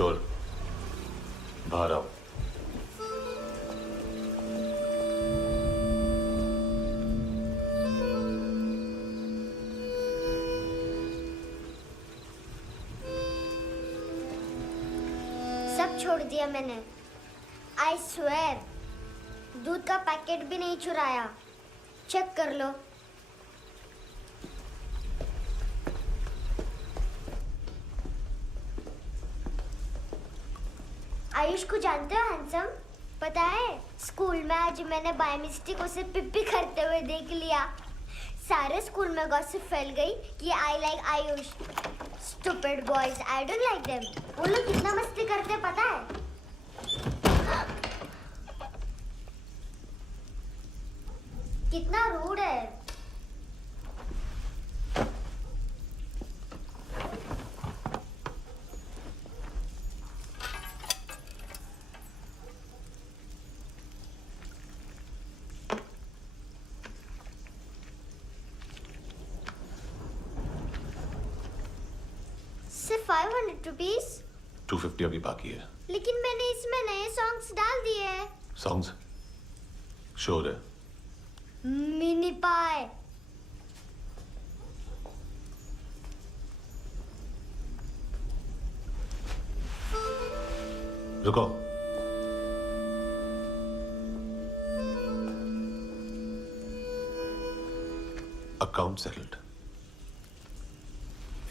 शोर, बाहर आओ। सब छोड़ दिया मैंने। आई स्वेर, दूध का पैकेट भी नहीं चुराया। चेक कर लो। आयुष को जानते हो हैंडसम? पता है स्कूल में आज मैंने बाय मिस्टेक उसे पिप्पी करते हुए देख लिया। सारे स्कूल में गॉसिप फैल गई कि I like Ayush. Stupid boys, I don't like them. वो लोग कितना मस्ती करते पता है? कितना रूड है। सिर्फ 500 रुपीस? 250 अभी बाकी है। लेकिन मैंने इसमें नए सॉन्ग्स डाल दिए हैं। सॉन्ग्स? शोर है। मिनी पाई। रुको। Account settled.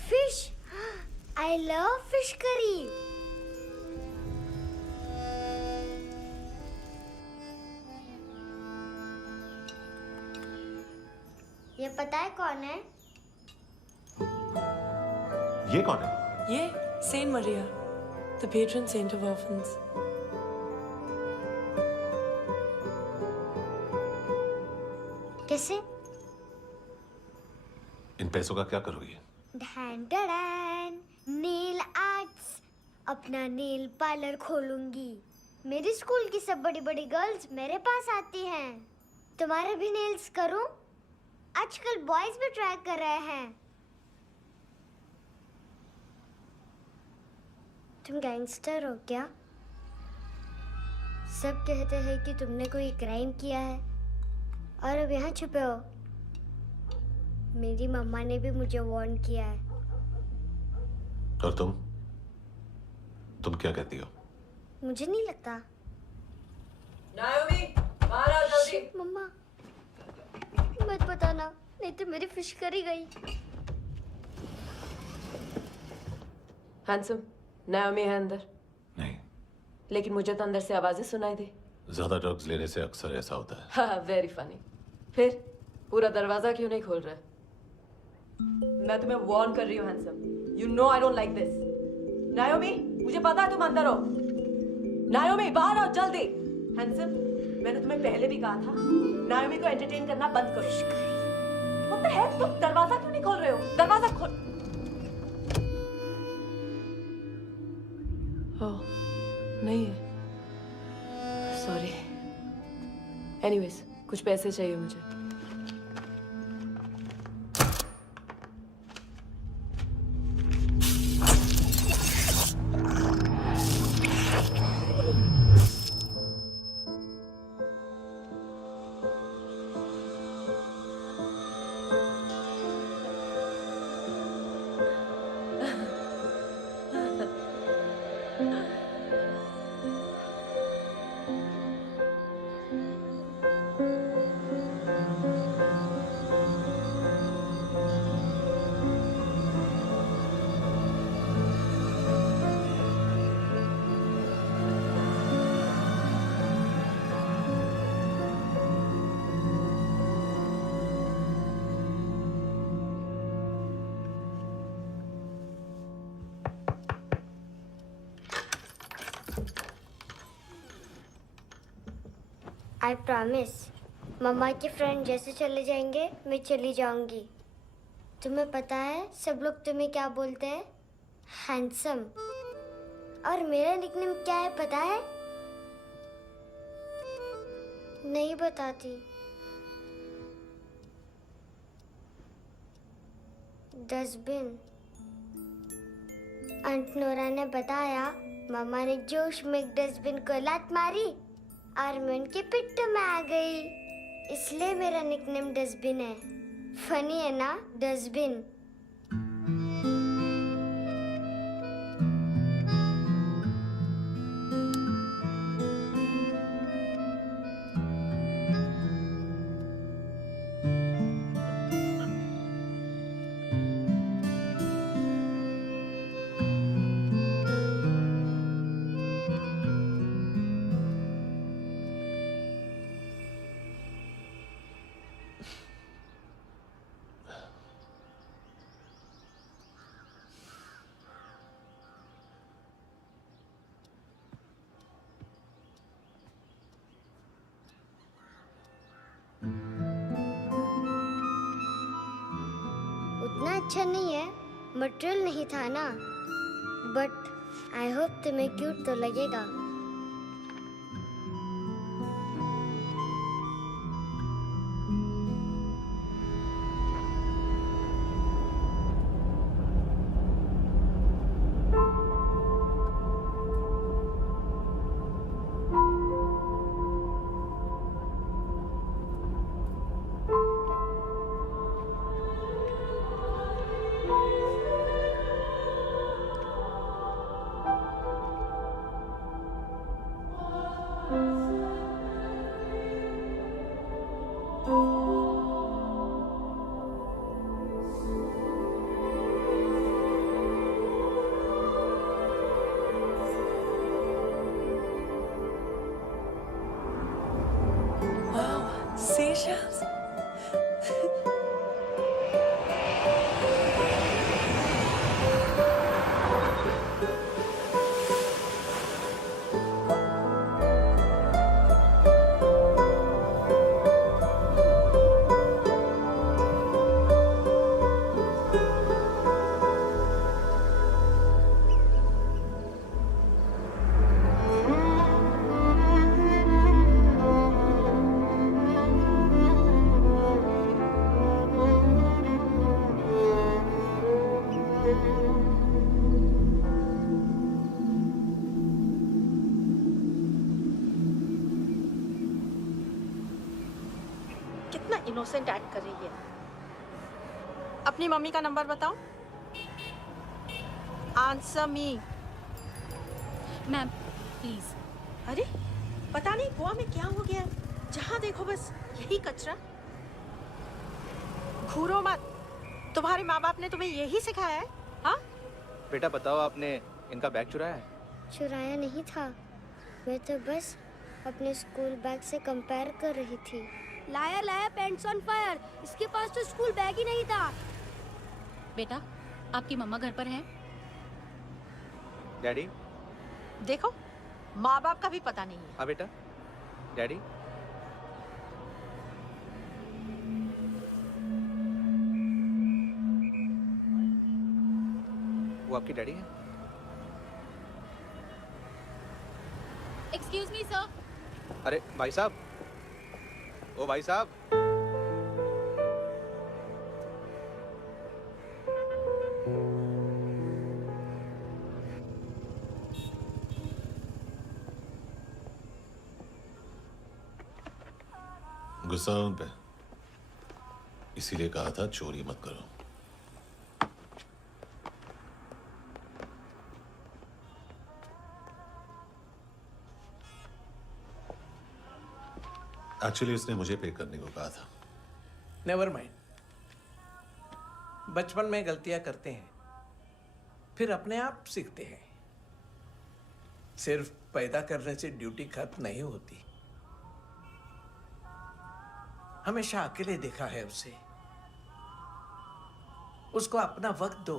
Fish, I love fish curry. ये पता है कौन है? ये कौन है? ये Saint Maria, the patron saint of orphans. कैसे? इन पैसों का क्या करोगी? ढैन ढैन, नेल आर्ट्स। अपना नेल पार्लर खोलूंगी। मेरी स्कूल की सब बड़ी बड़ी गर्ल्स मेरे पास आती हैं। तुम्हारे भी नेल्स करूं? आजकल बॉयज भी ट्राई कर रहे हैं। तुम गैंगस्टर हो क्या? सब कहते हैं कि तुमने कोई क्राइम किया है और अब यहाँ छुपे हो। मेरी मम्मा ने भी मुझे वार्न किया है। और तुम क्या कहती हो? मुझे नहीं लगता। नायोमी, बाहर आओ जल्दी। शिट, मम्मा मत बताना, नहीं तो मेरी फिश करी गई। हैंडसम, नायोमी है अंदर। नहीं। लेकिन मुझे तो अंदर से आवाजें सुनाई दी। ज्यादा ड्रग्स लेने से अक्सर ऐसा होता है। हाँ, वेरी फनी। फिर पूरा दरवाजा क्यों नहीं खोल रहा? मैं तुम्हें वार्न कर रही हूँ handsome. You know I don't like this. नायोमी, मुझे पता है तुम अंदर हो। नायोमी, बाहर आओ जल्दी। हैंडसम, मैंने तुम्हें पहले भी कहा था नायोमी को एंटरटेन करना बंद करो। What the heck? तुम दरवाजा क्यों नहीं खोल रहे हो? दरवाजा खोल। ओह, नहीं है। सॉरी। एनीवेज, कुछ पैसे चाहिए मुझे। आई प्रॉमिस, मम्मा के फ्रेंड जैसे चले जाएंगे मैं चली जाऊंगी। तुम्हें पता है सब लोग तुम्हें क्या बोलते हैं? हैंडसम। और मेरा निकनेम क्या है पता है? नहीं बताती। डस्टबिन। आंट नोरा ने बताया मामा ने जोश में एक डस्टबिन को लात मारी और मैं उनके पिट्ठू में आ गई। इसलिए मेरा निकनेम डस्टबिन है। फनी है ना, डस्टबिन। उतना अच्छा नहीं है, मटेरियल नहीं था ना, बट आई होप तुम्हें क्यूट तो लगेगा। Seashells? कितना इनोसेंट एक्ट कर रही है। अपनी मम्मी का नंबर बताओ। Answer me. Ma'am please. अरे पता नहीं गोवा में क्या हो गया है, जहाँ देखो बस यही कचरा। घूरो मत, तुम्हारे माँ बाप ने तुम्हें यही सिखाया है? हाँ बेटा बताओ, आपने इनका बैग चुराया है? चुराया नहीं था, मैं तो बस अपने स्कूल बैग से कंपेयर कर रही थी। लाया लाया पैंट्स ऑन फायर, इसके पास तो स्कूल बैग ही नहीं था। बेटा आपकी मम्मा घर पर हैं? डैडी? देखो, माँ बाप का भी पता नहीं है। हाँ बेटा। डैडी? वो आपकी डैडी है? Excuse me sir. अरे भाई साहब, ओ भाई साहब। गुस्सा उन पे, इसीलिए कहा था चोरी मत करो। एक्चुअली उसने मुझे पे करने को कहा था। नेवर माइंड, बचपन में गलतियां करते हैं, फिर अपने आप सीखते हैं। सिर्फ पैदा करने से ड्यूटी खत्म नहीं होती। हमेशा अकेले देखा है उसे। उसको अपना वक्त दो,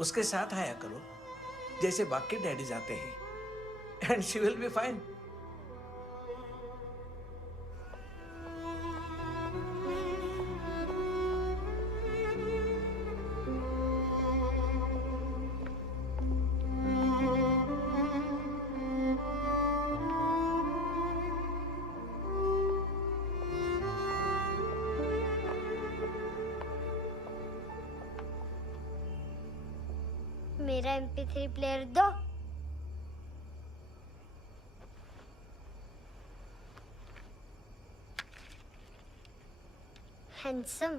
उसके साथ आया करो जैसे बाकी डैडीज आते हैं, and she will be fine. मेरा MP3 प्लेयर दो। हैंडसम,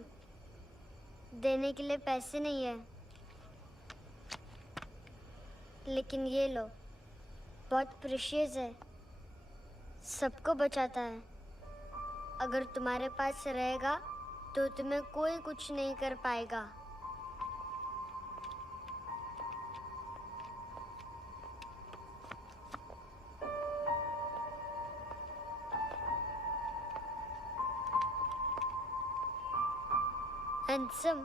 देने के लिए पैसे नहीं है, लेकिन ये लो, बहुत प्रेशियस है, सबको बचाता है। अगर तुम्हारे पास रहेगा तो तुम्हें कोई कुछ नहीं कर पाएगा। हैंडसम,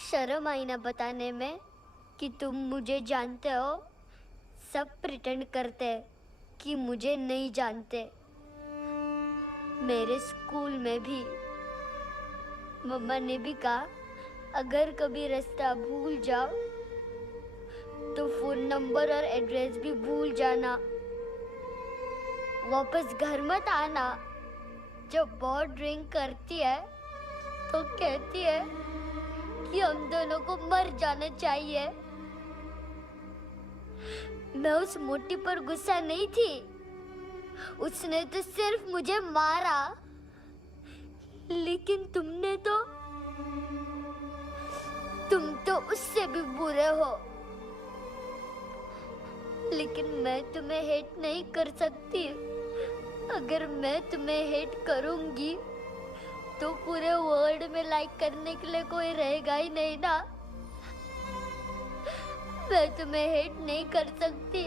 शर्म आई ना बताने में कि तुम मुझे जानते हो। सब प्रिटेंड करते हैं कि मुझे नहीं जानते। मेरे स्कूल में भी मम्मा ने भी कहा, अगर कभी रास्ता भूल जाओ तो फोन नंबर और एड्रेस भी भूल जाना। वापस घर मत आना। जब बहुत ड्रिंक करती है तो कहती है कि हम दोनों को मर जाना चाहिए। मैं उस मोटी पर गुस्सा नहीं थी, उसने तो सिर्फ मुझे मारा। लेकिन तुम तो उससे भी बुरे हो। लेकिन मैं तुम्हें हेट नहीं कर सकती। अगर मैं तुम्हें हेट करूंगी तो पूरे वर्ल्ड में लाइक करने के लिए कोई रहेगा ही नहीं ना। मैं तुम्हें हेट नहीं कर सकती।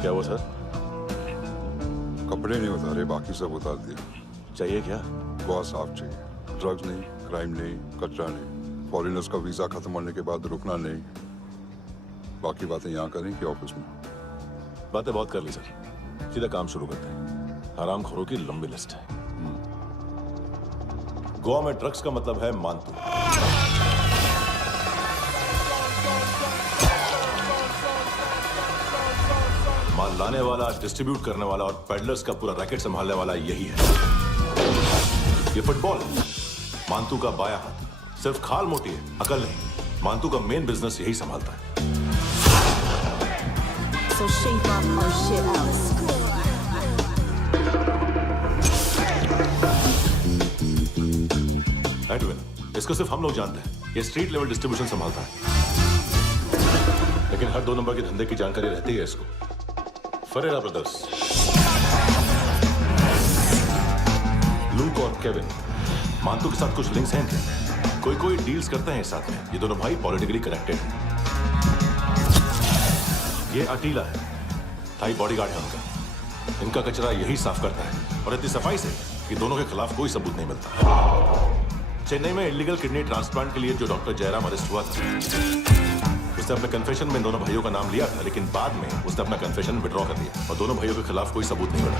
क्या वो सर? कपड़े नहीं उतारे, बाकी सब उतार दिए। चाहिए क्या? बहुत साफ चाहिए। ड्रग्स नहीं, क्राइम नहीं, कचरा नहीं। फॉरेनर्स का वीजा खत्म होने के बाद रुकना नहीं। बाकी बातें यहाँ करें कि ऑफिस में? बातें बहुत कर ली सर, सीधा काम शुरू करते हैं। हरामखोरों की लंबी लिस्ट है। गोवा में ड्रग्स का मतलब है मानतू। माल लाने वाला, डिस्ट्रीब्यूट करने वाला और पेडलर्स का पूरा रैकेट संभालने वाला यही है। ये फुटबॉल मानतू का बाया हाथ। सिर्फ खाल मोटी है, अकल नहीं। मानतू का मेन बिजनेस यही संभालता है। So shape up our shit out. Edwin, इसको सिर्फ हम लोग जानते हैं। ये स्ट्रीट लेवल डिस्ट्रीब्यूशन संभालता है, लेकिन हर 2 नंबर के धंधे की जानकारी रहती है इसको। फरेरा ब्रदर्स, लूक और केविन, मानतू के साथ कुछ लिंक्स हैं क्या? कोई डील्स करते हैं साथ में। ये दोनों भाई पॉलिटिकली कनेक्टेड हैं। ये अटीला है, थाई बॉडीगार्ड है उनका। इनका कचरा यही साफ करता है और इतनी सफाई से कि दोनों के खिलाफ कोई सबूत नहीं मिलता। चेन्नई में इलीगल किडनी ट्रांसप्लांट के लिए जो डॉक्टर जयराम अरेस्ट हुआ था, उसने अपने कन्फेशन में दोनों भाइयों का नाम लिया था, लेकिन बाद में उसने अपना कन्फेशन विड्रॉ कर दिया और दोनों भाइयों के खिलाफ कोई सबूत नहीं मिला।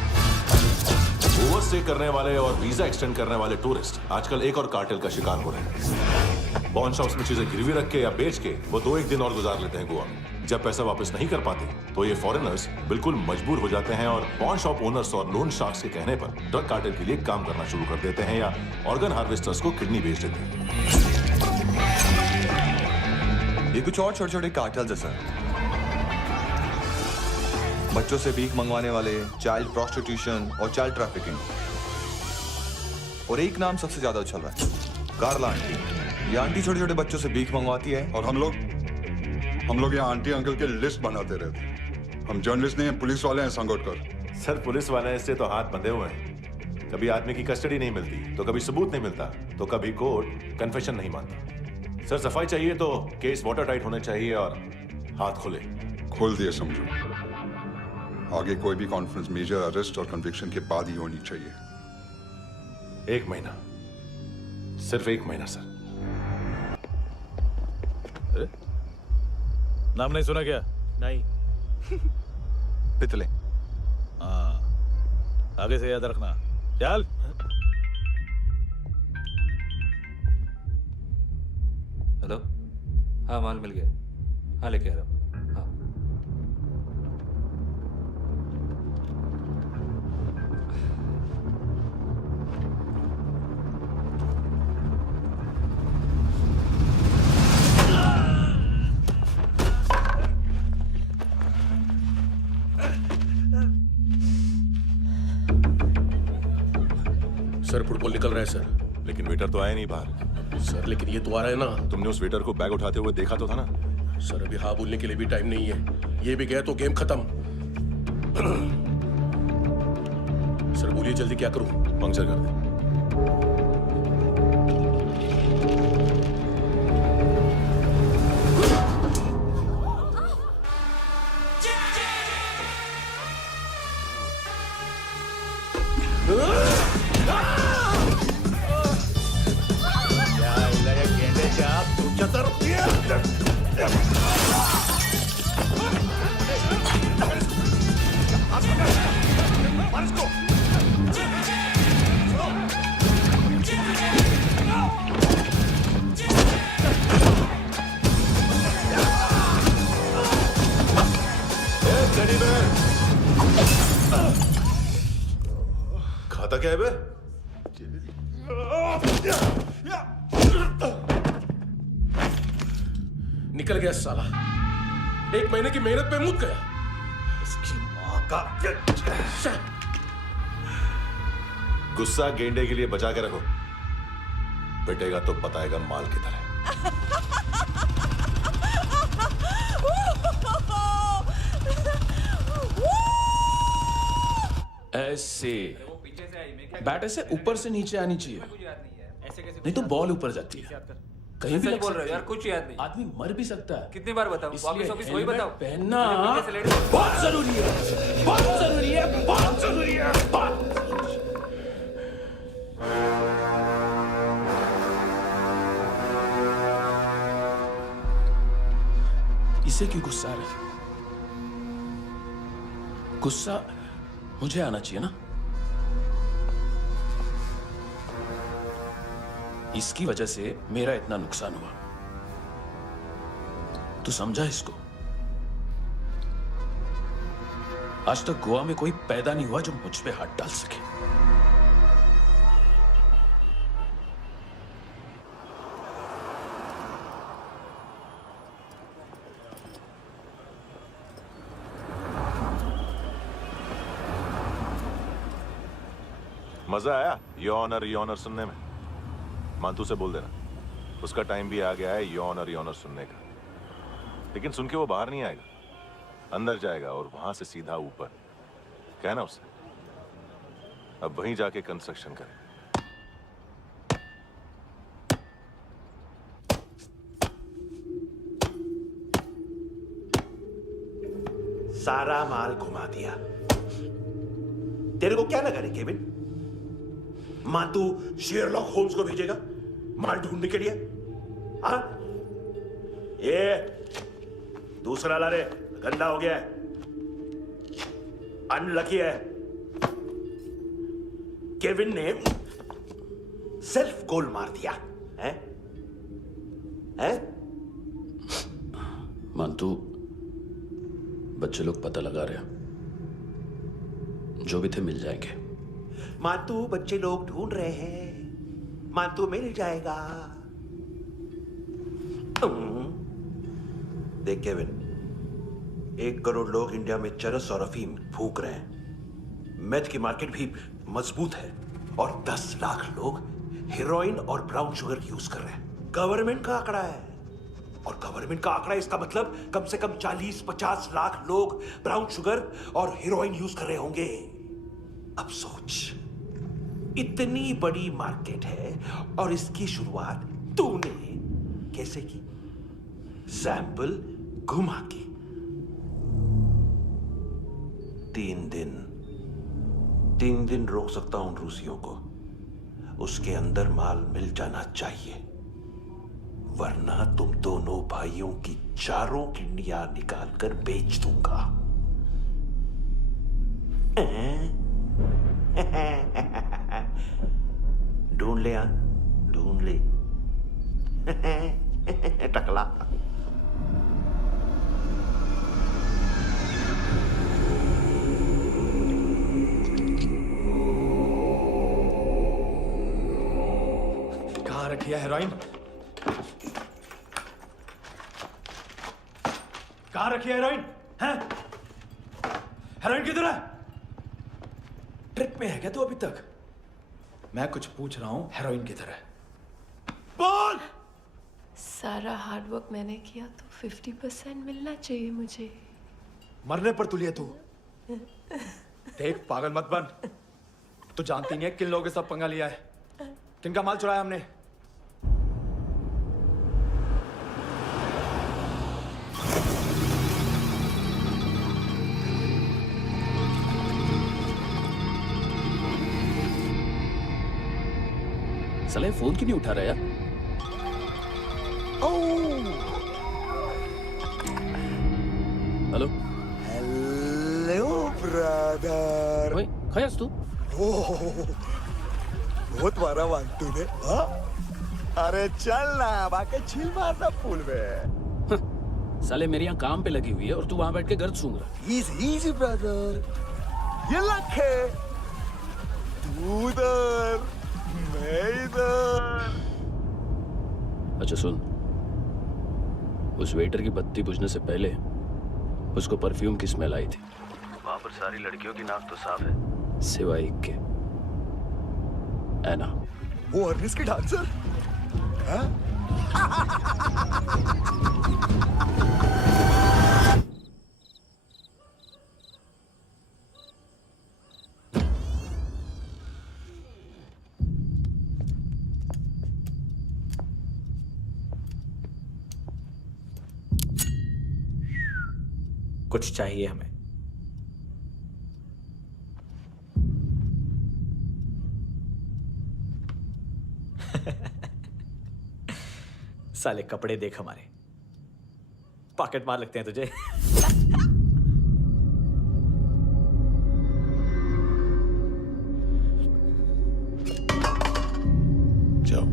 ओवरस्टे करने वाले और वीजा एक्सटेंड करने वाले टूरिस्ट आजकल एक और कार्टेल का शिकार हो रहे हैं। पॉन शॉप्स में चीजें गिरवी रख के या बेच के वो 2-1 दिन और गुजार लेते हैं गोवा में। जब पैसा वापस नहीं कर पाते तो ये फॉरेनर्स बिल्कुल मजबूर हो जाते हैं और पॉन शॉप ओनर्स और लोन शार्क्स के कहने पर ड्रग कार्टेल के लिए काम करना शुरू कर देते हैं या ऑर्गन हार्वेस्टर्स को किडनी बेच देते हैं। ये कुछ और छोटे छोटे कार्टेल्स है सर। बच्चों से भीख मंगवाने वाले, चाइल्ड प्रोस्टिट्यूशन और चाइल्ड ट्रैफिकिंग। और एक नाम सबसे ज्यादा उछल रहा है, कार्ला आंटी। ये आंटी छोटे छोटे बच्चों से भीख मंगवाती है। और हम लोग यहाँ आंटी अंकल के लिस्ट बनाते रहते। हम जर्नलिस्ट नहीं हैं, पुलिस वाले हैं संगोटकर। सर पुलिस वाले इससे तो हाथ बंधे हुए हैं। कभी आदमी की कस्टडी नहीं मिलती तो कभी सबूत नहीं मिलता तो कभी कोर्ट कन्फेशन नहीं मानता। सर सफाई चाहिए तो केस वाटर टाइट होने चाहिए और हाथ खुले। खोल दिए समझो। आगे कोई भी कॉन्फ्रेंस मेजर अरेस्ट और कन्विक्शन के बाद ही होनी चाहिए। 1 महीना, सिर्फ 1 महीना सर। नाम नहीं सुना क्या? नहीं। पितले। हाँ, आगे से याद रखना। चल। हेलो, हाँ माल मिल गया। हाँ लेके आ रहा हूँ। हाँ सर फुटबॉल निकल रहा है सर। लेकिन वेटर तो आया नहीं बाहर। सर लेकिन ये तो आ रहा है ना। तुमने उस वेटर को बैग उठाते हुए देखा तो था ना? सर अभी हाँ बोलने के लिए भी टाइम नहीं है। ये भी गया तो गेम खत्म। सर बोलिए जल्दी क्या करूं? पंक्चर कर दे। खाता क्या है बे? निकल गया साला। 1 महीने की मेहनत पे मुक गया। उसकी माँ का गुस्सा गेंडे के लिए बचा के रखो, पिटेगा तो बताएगा माल की तरह। ऐसे बैट ऐसे ऊपर से नीचे आनी चाहिए, नहीं तो बॉल ऊपर जाती है। कहीं भी बोल रहे हो यार, कुछ याद नहीं। आदमी मर भी सकता है। कितनी बार बताऊं? वापस वही बताओ। पहनना बहुत जरूरी है, बहुत जरूरी है, बहुत जरूरी है। इसे क्यों गुस्सा आ रहा है? गुस्सा मुझे आना चाहिए ना। इसकी वजह से मेरा इतना नुकसान हुआ। तू समझा इसको? आज तक गोवा में कोई पैदा नहीं हुआ जो मुझ पे हाथ डाल सके। मजा आया योर ऑनर सुनने में? मानतू से बोल देना उसका टाइम भी आ गया है योर ऑनर सुनने का। लेकिन सुन के वो बाहर नहीं आएगा, अंदर जाएगा और वहां से सीधा ऊपर। कहना उससे अब वहीं जाके कंस्ट्रक्शन करे। सारा माल घुमा दिया। तेरे को क्या लगा रे केविन? मां तू शेरलॉक होम्स को भेजेगा माल ढूंढने के लिए? हाँ? ये दूसरा ला रे, गंदा हो गया है, अनलकी है। केविन ने सेल्फ गोल मार दिया है? हैं? मानतू, बच्चे लोग पता लगा रहे हैं, जो भी थे मिल जाएंगे। मानतू, बच्चे लोग ढूंढ रहे हैं, मानतू मिल जाएगा। देख केविन, 1 करोड़ लोग इंडिया में चरस और अफीम फूक रहे हैं। मेथ की मार्केट भी मजबूत है और 10 लाख लोग हेरोइन और ब्राउन शुगर यूज कर रहे हैं। गवर्नमेंट का आंकड़ा है, और गवर्नमेंट का आंकड़ा, इसका मतलब कम से कम 40-50 लाख लोग ब्राउन शुगर और हेरोइन यूज कर रहे होंगे। अब सोच, इतनी बड़ी मार्केट है और इसकी शुरुआत तूने कैसे की? सैंपल घुमा के। 3 दिन रोक सकता हूं रूसियों को, उसके अंदर माल मिल जाना चाहिए, वरना तुम दोनों भाइयों की 4 किडनियां निकाल कर बेच दूंगा। ढूंढ ले, ढूंढ ले टकला। कहाँ रखी है हेरोइन? कहाँ रखी है हेरोइन? हैं? हेरोइन किधर है? ट्रिप पे है क्या तू अभी तक? मैं कुछ पूछ रहा हूं, हेरोइन किधर है? बोल! सारा हार्डवर्क मैंने किया तो 50% मिलना चाहिए मुझे। मरने पर तुलिए तू। देख, पागल मत बन। तू जानती नहीं है किन लोगों के साथ पंगा लिया है, किनका माल चुराया हमने। साले फोन क्यों नहीं उठा रहा यार? Hello hello brother. ओए, खयास तू? बहुत मारा मानतू ने। हाँ? अरे चल ना, बाकी छिल मारना पुल में। साले मेरी यहाँ काम पे लगी हुई है और तू वहां बैठ के गर्द सूंघ रहा। इजी ब्रदर, ये लक है। तू उधर, मैं इधर। अच्छा सुन, उस वेटर की बत्ती बुझने से पहले उसको परफ्यूम की स्मेल आई थी। वहां पर सारी लड़कियों की नाक तो साफ है, सिवाय एक के, एना। वो अर्निस की डांसर? हाँ? कुछ चाहिए हमें। साले कपड़े देख हमारे, पॉकेट मार लगते हैं तुझे। जाओ।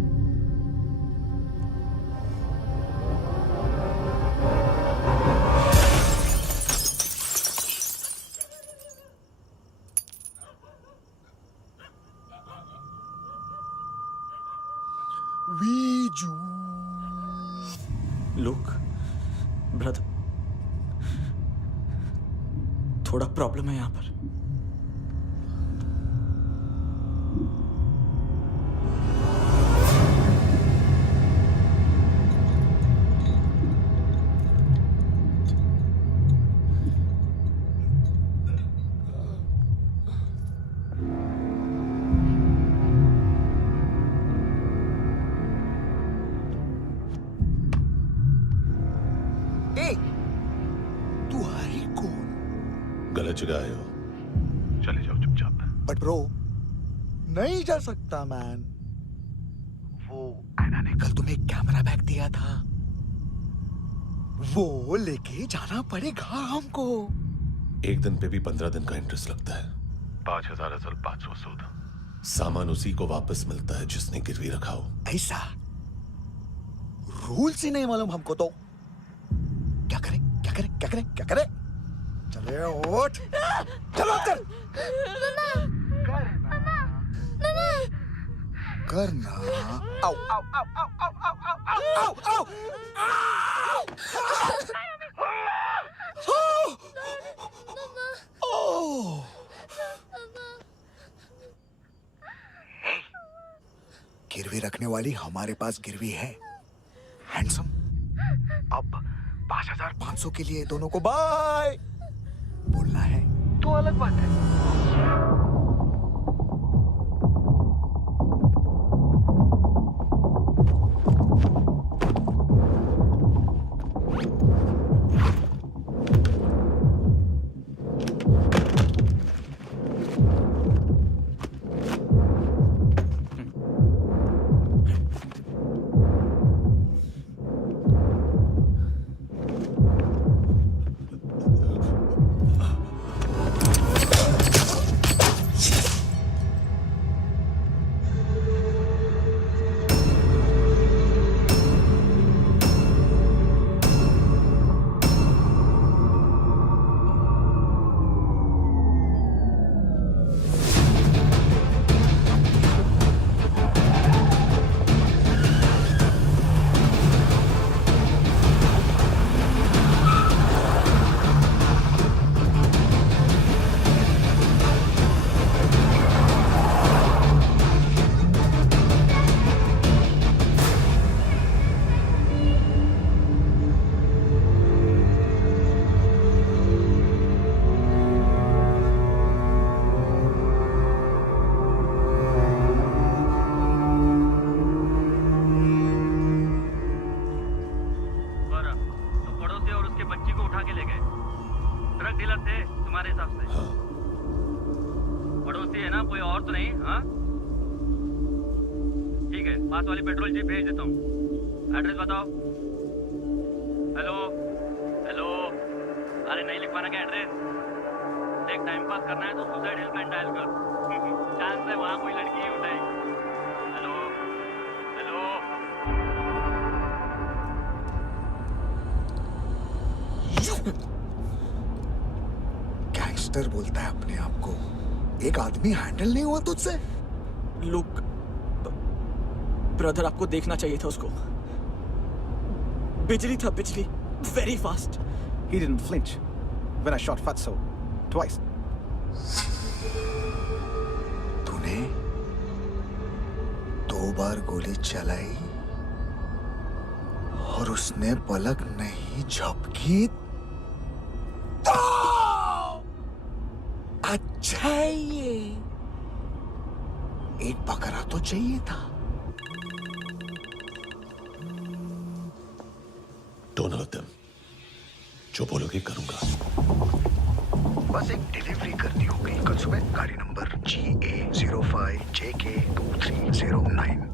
वीजू। लुक ब्रदर, थोड़ा प्रॉब्लम है यहां पर। ए, तू है कौन? बच गए हो, चले जाओ चुपचाप। बट ब्रो नहीं जा सकता मैन। वो एना ने कल तुम्हें एक कैमरा बैग दिया था, वो लेके जाना पड़ेगा हमको। एक दिन पे भी 15 दिन का इंटरेस्ट लगता है। 5,000 असल 500 सूद। सामान उसी को वापस मिलता है जिसने गिरवी रखा हो। ऐसा रूल्स ही नहीं मालूम हमको तो। क्या करें क्या करें क्या करें क्या करें? चले उठ, चलो चल। करना आओ आओ आओ आओ आओ आओ आओ आओ आओ। गिरवी रखने वाली हमारे पास गिरवी है हैंडसम। अब 5,500 के लिए दोनों को बाय बोलना है तो अलग बात है। पास वाली पेट्रोल जीप भेज देता हूँ। एड्रेस बताओ। हेलो हेलो, अरे नहीं लिख पाना क्या एड्रेस? देख टाइम पास करना है तो सुसाइड हेल्पलाइन डायल कर। चांस है वहाँ कोई लड़की ही उठाए। हेलो हेलो, गैंगस्टर बोलता है अपने आप को। एक आदमी हैंडल नहीं हुआ तुझसे? लुक ब्रदर, आपको देखना चाहिए था उसको। बिजली था, बिजली, very fast. He didn't flinch when I shot Fatso twice. तूने 2 बार गोली चलाई और उसने पलक नहीं झपकी तो अच्छा ये एक बकरा तो चाहिए था। Don't hurt them. जो बोलोगे करूंगा। बस एक डिलीवरी करनी होगी कल सुबह। गाड़ी नंबर GA05JK2309।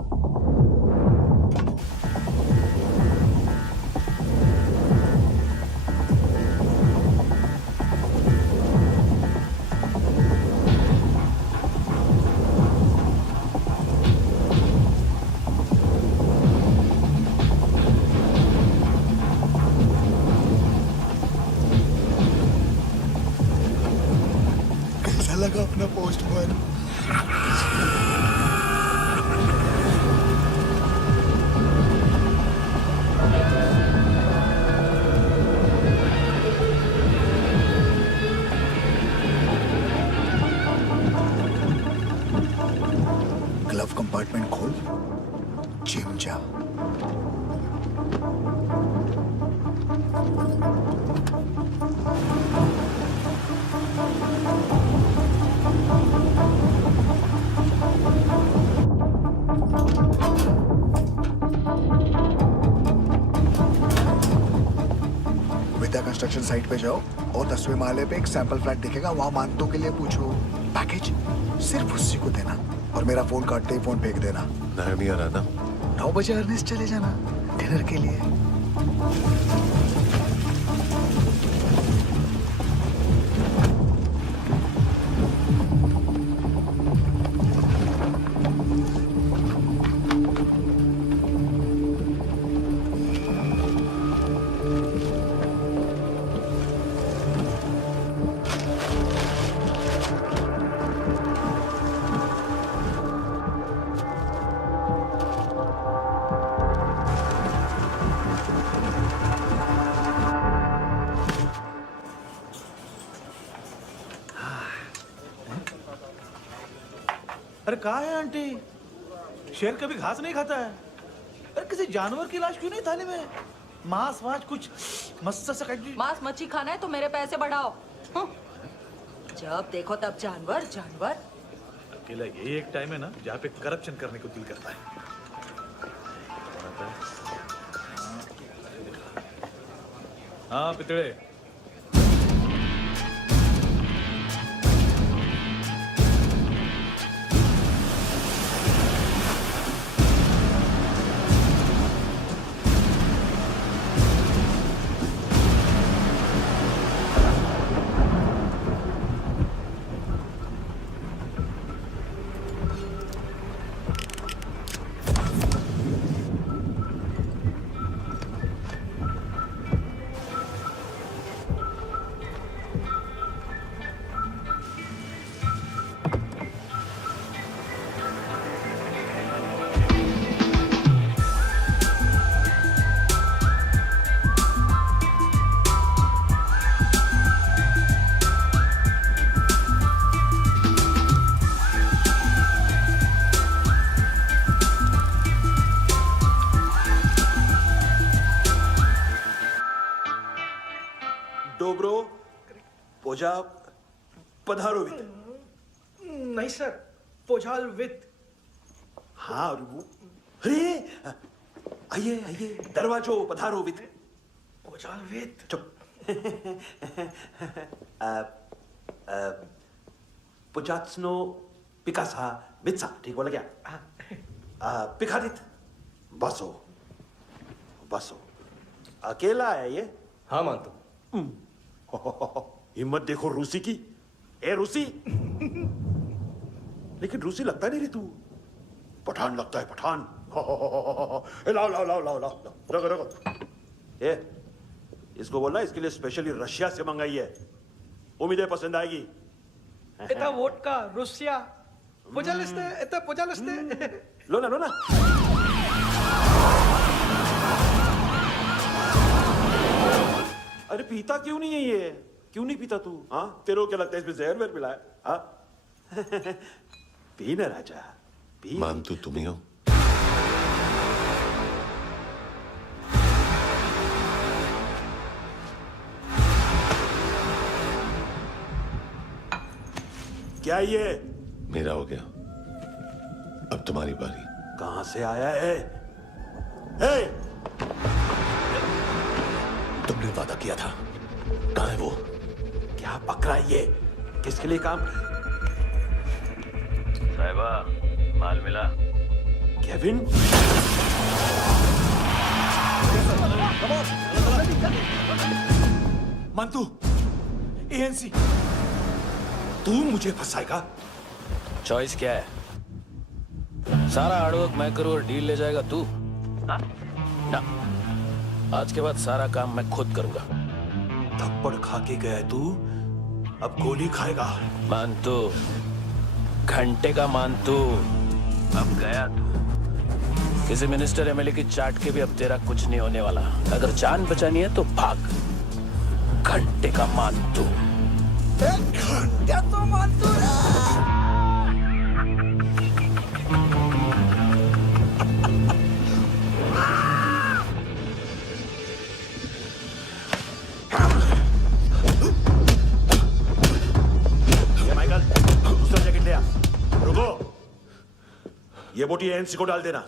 लगा अपना पोस्टमैन। ग्लव कंपार्टमेंट खोल, जिम जा। विद्या कंस्ट्रक्शन साइट पे जाओ, और 10वें माले पे एक सैंपल फ्लैट दिखेगा, वहां मानतों के लिए पूछो। पैकेज सिर्फ उसी को देना और मेरा फोन काटते ही फोन फेंक देना। नहीं आ रहा ना? 9 बजे अर्नेस्ट चले जाना डिनर के लिए। अरे कहाँ है आंटी? शेर कभी घास नहीं खाता है। अरे किसी जानवर की लाश क्यों नहीं थाली में? मांस वास कुछ मस्त सा कट। मांस मच्छी खाना है तो मेरे पैसे बढ़ाओ। जब देखो तब जानवर जानवर। अकेला यही एक टाइम है ना जहाँ पे करप्शन करने को दिल करता है। हाँ पितड़े। डोब्रो पोजा पधारो वित। नहीं सर, पोजाल विथ। हाँ अरे आइए आइए, दरवाजो पधारो वित। पोजाल विथ। चुप। पुजात्सनो पिकासा वित्सा, ठीक बोला क्या? पिकादित बसो बसो। अकेला है ये? हाँ मानतो। हिम्मत देखो रूसी की। ए रूसी। लेकिन रूसी लगता नहीं रे तू, पठान लगता है पठान। लाओ लाओ लाओ लाओ लाओ, रखो रखो। ए इसको बोलना इसके लिए स्पेशली रशिया से मंगाई है, उम्मीद है पसंद आएगी। इतना वोडका रुसिया पोजालिस्ते, इतना पोजालिस्ते। लो ना लो ना। अरे पीता क्यों नहीं है ये? क्यों नहीं पीता तू? हाँ तेरे को क्या लगता है इसमें जहर वेर मिला है? हाँ पी ना राजा पी। मानतू तुम ही हो? क्या ये? मेरा हो गया, अब तुम्हारी बारी। कहां से आया है? हे! तुमने वादा किया था, कहाँ है वो? क्या पकड़ा ये? किसके लिए काम? साहिबा माल मिला? केविन? मंतू, एएनसी। तू मुझे फंसाएगा? चॉइस क्या है? सारा हार्डवर्क मैं करूं और डील ले जाएगा तू? ना, आज के बाद सारा काम मैं खुद करूंगा। थप्पड़ खा के गया तू, अब गोली खाएगा। मानतू, घंटे का मानतू, अब गया तू। किसी मिनिस्टर एमएलए की चाट के भी अब तेरा कुछ नहीं होने वाला। अगर जान बचानी है तो भाग। घंटे का मानतू। घंटा तो मानतू ये बोटी एएनसी को डाल देना।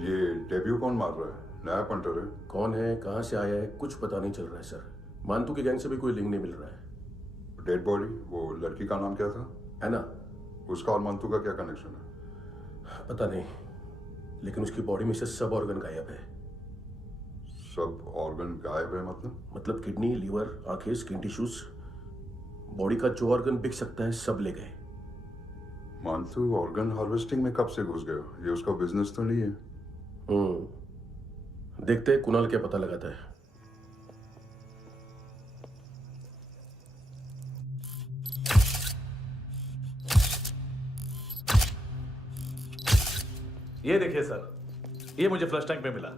ये डेब्यू कौन मार रहा है? नया पंटर है? कौन है, कहाँ से आया है, कुछ पता नहीं चल रहा है सर। मानतू की गैंग से भी कोई लिंक नहीं मिल रहा है। डेड बॉडी, वो लड़की का नाम क्या था? है ना? उसका और मंतू का क्या कनेक्शन है? पता नहीं, लेकिन उसकी बॉडी में से सब ऑर्गन गायब है। सब ऑर्गन गायब है मतलब किडनी, लीवर, आंखें, स्किन टिश्यूज, बॉडी का जो ऑर्गन बिक सकता है सब ले गए। मानतू ऑर्गन हार्वेस्टिंग में कब से घुस गया? ये उसका बिजनेस तो नहीं है? देखते हैं कुणाल क्या पता लगाता है। ये देखिए सर, ये मुझे फ्लश टैंक में मिला।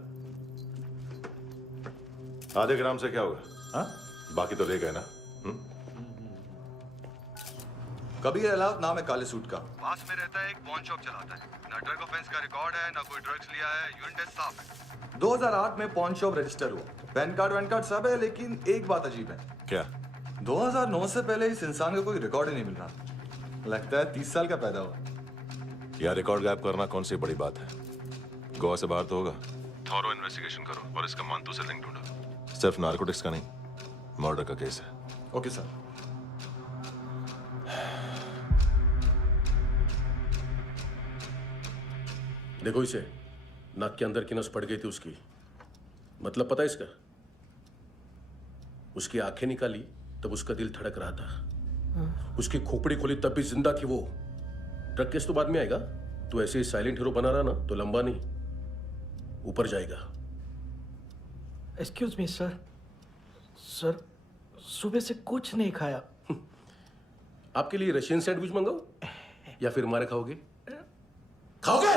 आधे ग्राम से क्या होगा? हाँ? बाकी तो ले गए ना? कबीर अलाउद नाम है काले सूट का, पास में रहता है, एक पॉन शॉप चलाता है। ना ड्रग ऑफेंस का रिकॉर्ड है, ना कोई ड्रग्स लिया है, यूरिन टेस्ट साफ है। 2008 में पॉन शॉप रजिस्टर हुआ, पैन कार्ड सब है, लेकिन एक बात अजीब है। क्या? 2009 से पहले इस इंसान का कोई रिकॉर्ड ही नहीं मिल रहा। लगता है 30 साल का पैदा हुआ। यार रिकॉर्ड गायब करना कौन सी बड़ी बात है? गोवा से बाहर तो होगा। थॉरो इन्वेस्टिगेशन करो और इसका मानतू से लिंक ढूंढो। सिर्फ नारकोटिक्स का नहीं, मर्डर का केस है। Okay sir. देखो इसे, नाक के अंदर की नस पड़ गई थी उसकी। मतलब पता है इसका? उसकी आंखें निकाली तब उसका दिल धड़क रहा था। उसकी खोपड़ी खोली तब भी जिंदा थी वो। ड्रग केस तो बाद में आएगा। तो ऐसे ही साइलेंट हीरो बना रहा ना तो लंबा नहीं, ऊपर जाएगा। एक्सक्यूज मी सर, सर सुबह से कुछ नहीं खाया। आपके लिए रशियन सैंडविच मंगाओ या फिर मारे खाओगे? खाओगे?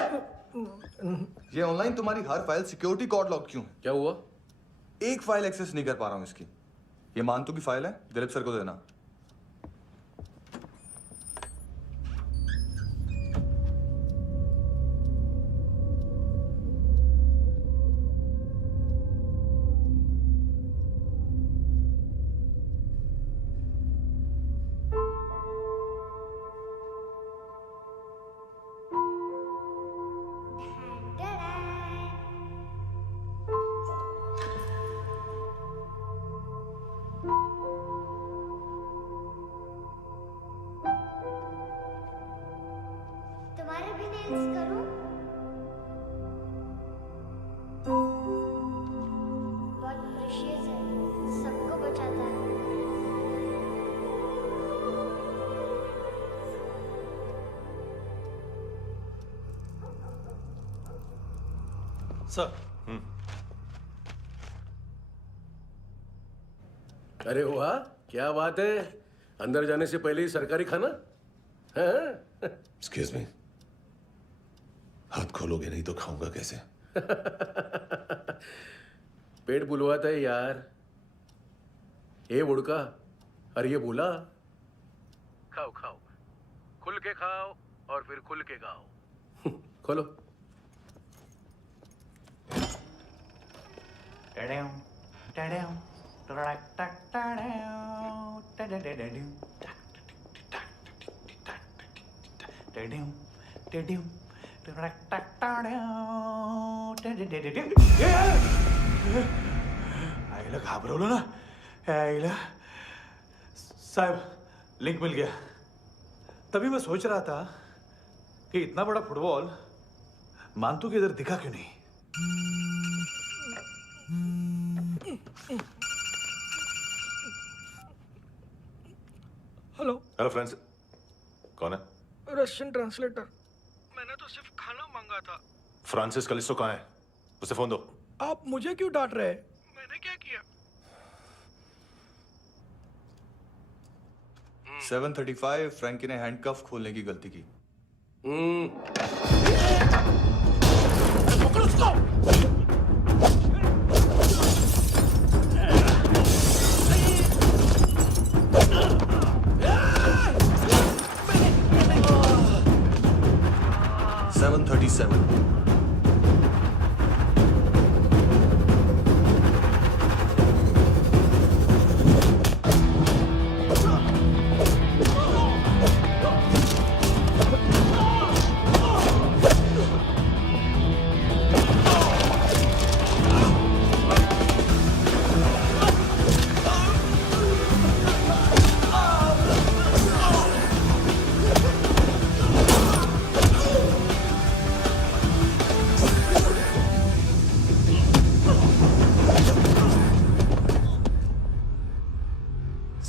ये ऑनलाइन तुम्हारी हर फाइल सिक्योरिटी कोड लॉक क्यों है? क्या हुआ? एक फाइल एक्सेस नहीं कर पा रहा हूं इसकी। ये मानतू की फाइल है, दिलीप सर को देना। तुम्हारे भी नेल्स करूं? बहुत प्रेशियस है, सबको बचाता है। सर। अरे वाह, क्या बात है। अंदर जाने से पहले ही सरकारी खाना। एक्सक्यूज मी, हाथ खोलोगे नहीं तो खाऊंगा कैसे? पेट बुलवाता है यार। ए बुड़का, अरे ये बोला खाओ खाओ, खुल के खाओ और फिर खुल के गाओ। खोलो। आईला घाबरवलं ना। आईला साहब, लिंक मिल गया। तभी मैं सोच रहा था कि इतना बड़ा फुटबॉल मानतू के इधर दिखा क्यों नहीं। हेलो। हेलो फ्रेंड्स, कौन है? Russian translator. मैंने तो सिर्फ खाना मांगा था। फ्रांसिस कलिस्टो कहाँ है? उसे फोन दो। आप मुझे क्यों डांट रहे हैं? मैंने क्या किया? 735 फ्रैंकी ने हैंडकफ खोलने की गलती की। पकड़ो उसको। 737 737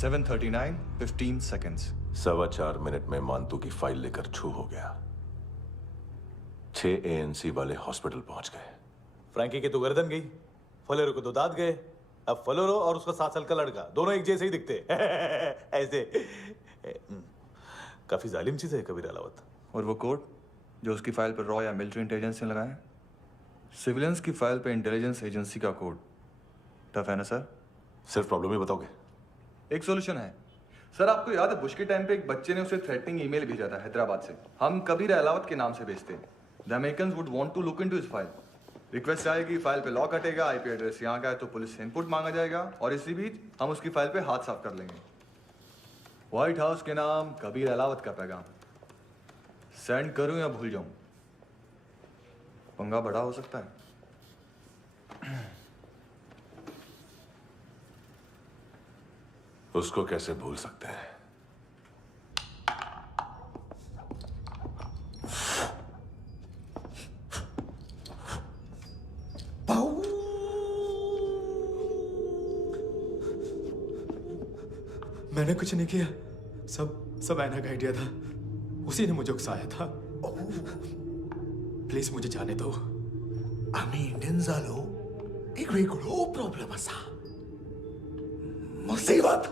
7:39, 15 seconds. 4.25 मिनट में मानतू की फाइल लेकर छू हो गया। 6 ANC वाले हॉस्पिटल पहुंच गए। फ्रैंकी की तो गर्दन गई, फलेरो को तो दांत गए। अब फलेरो और उसका 7 साल का लड़का दोनों एक जैसे ही दिखते ऐसे। काफी जालिम चीज है कबीर अलावत। और वो कोड जो उसकी फाइल पर रॉ या मिलिट्री इंटेलिजेंस ने लगाया, सिविलियंस की फाइल पे इंटेलिजेंस एजेंसी का कोड। टफ है ना सर? सिर्फ प्रॉब्लम ही बताओगे? एक सॉल्यूशन है सर। आपको याद है बुश के टाइम पे एक बच्चे ने उसे थ्रेटनिंग ईमेल भेजा था हैदराबाद से। हम कबीर अलावत के नाम से भेजते हैं। The Americans would want to look into his file. Request आएगी, फाइल पे लॉक हटेगा, आईपी एड्रेस यहाँ का है तो पुलिस से इनपुट मांगा जाएगा और इसी बीच हम उसकी फाइल पे हाथ साफ कर लेंगे। व्हाइट हाउस के नाम कबीर अलावत का पैगाम। सेंड करूं या भूल जाऊं? पंगा बड़ा हो सकता है। उसको कैसे भूल सकते हैं? मैंने कुछ नहीं किया, सब ऐना का आइडिया था। उसी ने मुझे उकसाया था। प्लीज मुझे जाने दो। आम्ही इंडियन झालो एक वेगळो प्रॉब्लेम असा, मुसीबत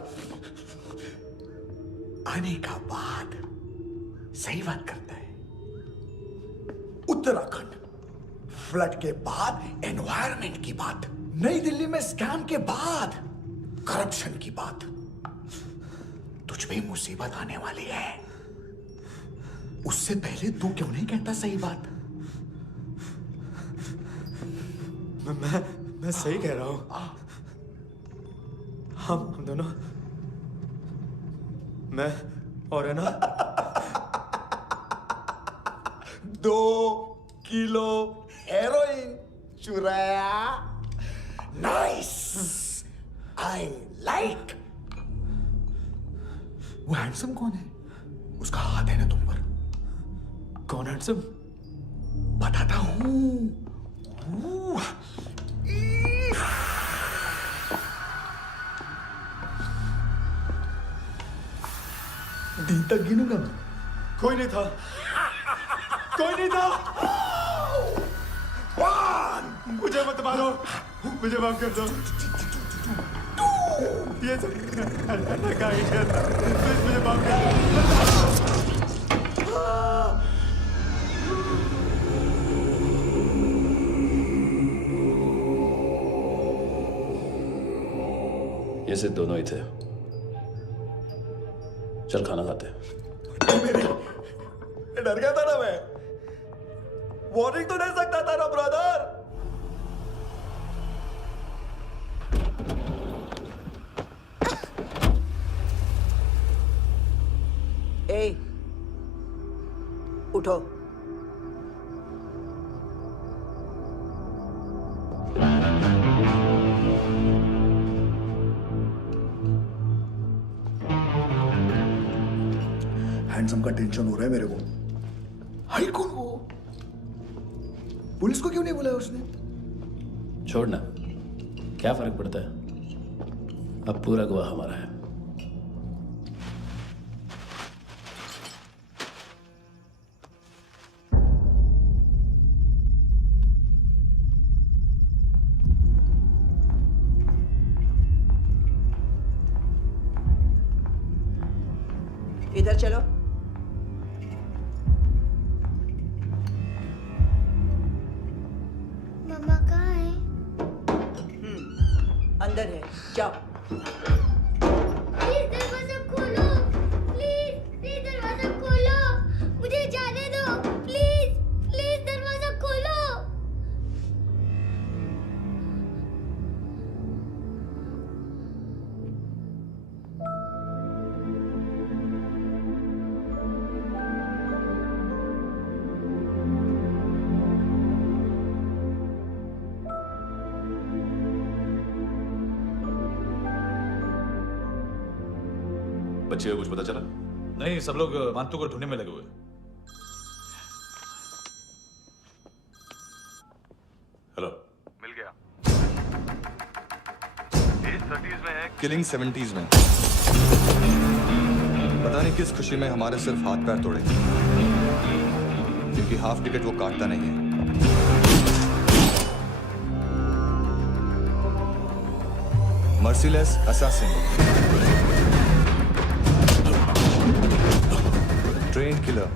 आने का बाद। सही बात करता है। उत्तराखंड फ्लड के बाद एनवायरनमेंट की बात, नई दिल्ली में स्कैम के बाद करप्शन की बात। तुझ पे मुसीबत आने वाली है, उससे पहले तू क्यों नहीं कहता सही बात? मैं सही कह रहा हूं। हम दोनों, मैं और है ना 2 किलो हेरोइन चुराया। Nice, I like. वो हैंडसम कौन है? उसका हाथ है ना तुम पर? कौन हैंडसम? बताता हूं। दिन तक गिनूंगा मैं। कोई नहीं था, कोई नहीं था। मुझे मत मारो, मुझे माफ कर दो। ये सब का आइडिया था। प्लीज मुझे माफ कर दो। ये सिर्फ दोनों ही थे। चल खाना खाते हैं। डर गया था ना मैं। वार्निंग तो दे सकता था ना ब्रदर। ए, उठो। हैंडसम का टेंशन हो रहा है मेरे को। हाई कौन वो? पुलिस को क्यों नहीं बुलाया उसने? छोड़ना, क्या फर्क पड़ता है? अब पूरा गवाह हमारा है। इधर चलो। मम्मा कहाँ है? अंदर है, जाओ। प्लीज दरवाजा खोलो, प्लीज दरवाजा खोलो, मुझे जाने दो। प्लीज दरवाजा खोलो। बच्चे को कुछ पता चला? नहीं, सब लोग मानतू को ढूंढने में लगे हुए। हेलो, मिल गया। एज 30s में है, किलिंग 70s में। पता नहीं किस खुशी में हमारे सिर्फ हाथ पैर तोड़े, क्योंकि हाफ टिकट वो काटता नहीं है। Merciless assassin, train killer,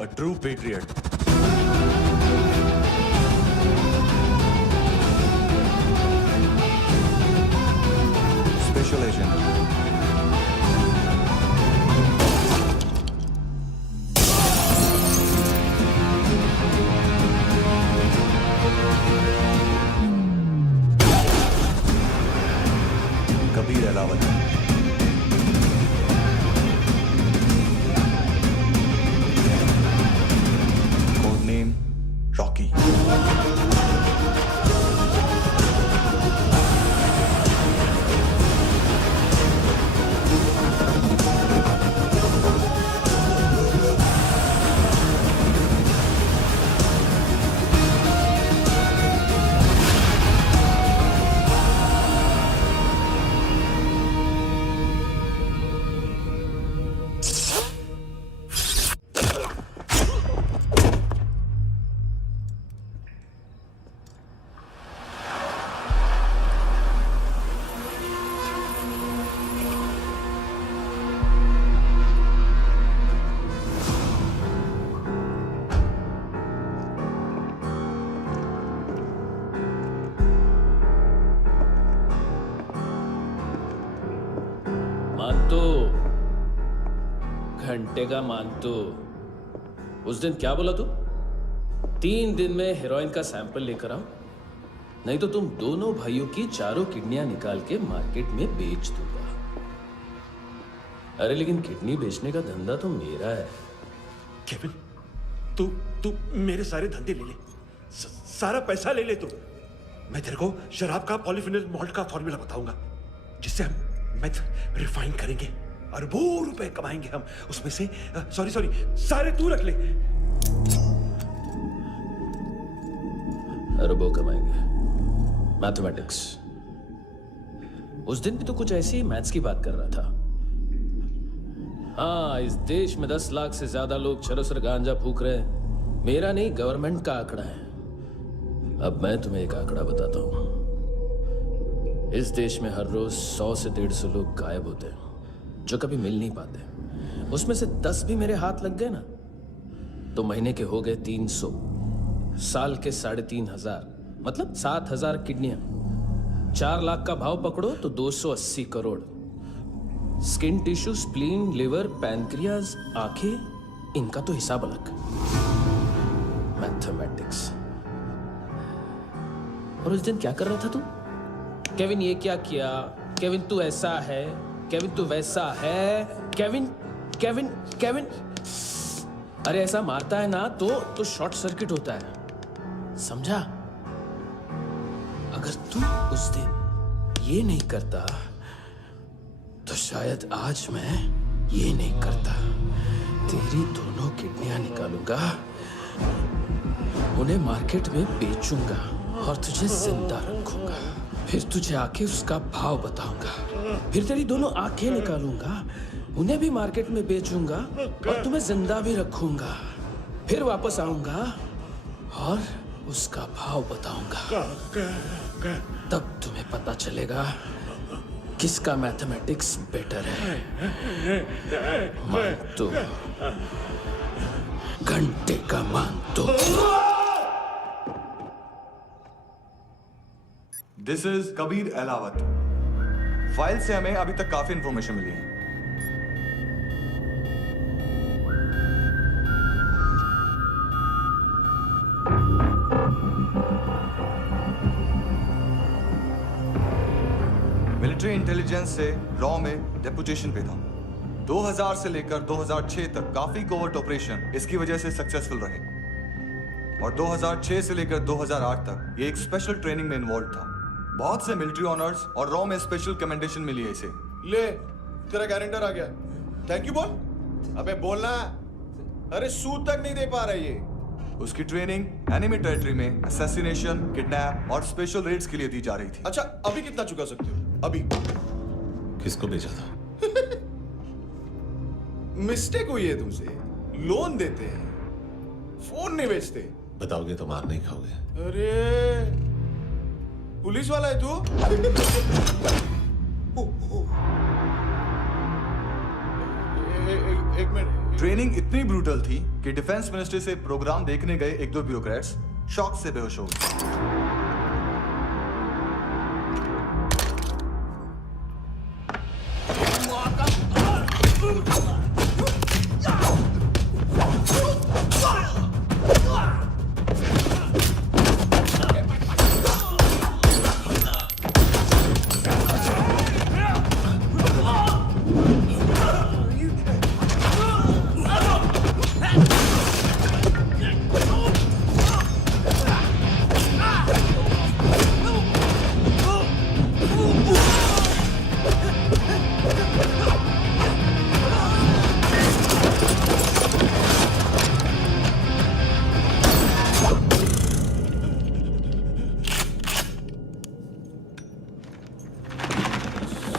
a true patriot. Special agent. Kabir Ahlawat. Code name Rocky. मानतो, घंटे का मानतो। उस दिन क्या बोला तू? 3 दिन में हेरोइन का सैंपल लेकर आओ, नहीं तो तुम दोनों भाइयों की चारों किडनियां निकाल के मार्केट में बेच दूंगा। अरे लेकिन किडनी बेचने का धंधा तो मेरा है। केविन, तू मेरे सारे धंधे ले ले, सारा पैसा ले ले तू। मैं तेरे को शराब का पॉलीफिनल मॉल्ट का फॉर्मूला बताऊंगा, जिससे हम मेथ रिफाइन करेंगे, अरबों रुपए कमाएंगे हम उसमें से। सॉरी सारे तू रख ले। अरबों कमाएंगे, मैथमेटिक्स। उस दिन भी तो कुछ ऐसी ही मैथ्स की बात कर रहा था। हाँ, इस देश में 10 लाख से ज्यादा लोग चरस और गांजा फूक रहे हैं। मेरा नहीं, गवर्नमेंट का आंकड़ा है। अब मैं तुम्हें एक आंकड़ा बताता हूं। इस देश में हर रोज 100 से 150 लोग गायब होते हैं, जो कभी मिल नहीं पाते। उसमें से 10 भी मेरे हाथ लग गए ना, तो महीने के हो गए 300, साल के 3,500, मतलब 7,000 किडनियां। 4 लाख का भाव पकड़ो तो 280 crore. Skin tissue, spleen, liver, pancreas, आंखें, इनका तो हिसाब अलग। मैथमेटिक्स। और उस दिन क्या कर रहा था तू? केविन ये क्या किया, केविन तू ऐसा है, केविन तू वैसा है, केविन केविन केविन। अरे ऐसा मारता है ना तो शॉर्ट सर्किट होता है, समझा? अगर तू उस दिन ये नहीं करता तो शायद आज मैं ये नहीं करता। तेरी दोनों किडनियां निकालूंगा, उन्हें मार्केट में बेचूंगा और तुझे जिंदा रखूंगा। फिर तुझे आके उसका भाव बताऊंगा। फिर तेरी दोनों आंखें निकालूंगा, उन्हें भी मार्केट में बेचूंगा और तुम्हें जिंदा भी रखूंगा। फिर वापस आऊंगा और उसका भाव बताऊंगा। तब तुम्हें पता चलेगा किसका मैथमेटिक्स बेटर है। मानतो, घंटे का मानतो। This is Kabir Ahlawat. File से हमें अभी तक काफी इंफॉर्मेशन मिली है। मिलिट्री इंटेलिजेंस से रॉ में डेपुटेशन पे था। 2000 से लेकर 2006 तक काफी कोवर्ट ऑपरेशन इसकी वजह से सक्सेसफुल रहे, और 2006 से लेकर 2008 तक ये एक स्पेशल ट्रेनिंग में इन्वॉल्व था। बहुत से मिलिट्री ऑनर्स और रॉ में स्पेशल कमेंडेशन मिली है इसे। ले, तेरा गारंटर आ गया। थैंक यू बोल। अबे बोलना। अरे सूद तक नहीं दे पा रहा ये। उसकी ट्रेनिंग एनिमी टेरिटरी में असैसिनेशन, किडनैप और स्पेशल रेड्स के लिए दी जा रही थी। अच्छा, अभी कितना चुका सकते हो? अभी किसको भेजा था? मिस्टेक हुई है तुमसे। लोन देते हैं, फोन नहीं बेचते। बताओगे तो मार नहीं खाओगे। अरे पुलिस वाला है तू? एक मिनट। ट्रेनिंग इतनी ब्रूटल थी कि डिफेंस मिनिस्ट्री से प्रोग्राम देखने गए एक दो ब्यूरोक्रेट्स शॉक से बेहोश हो गए।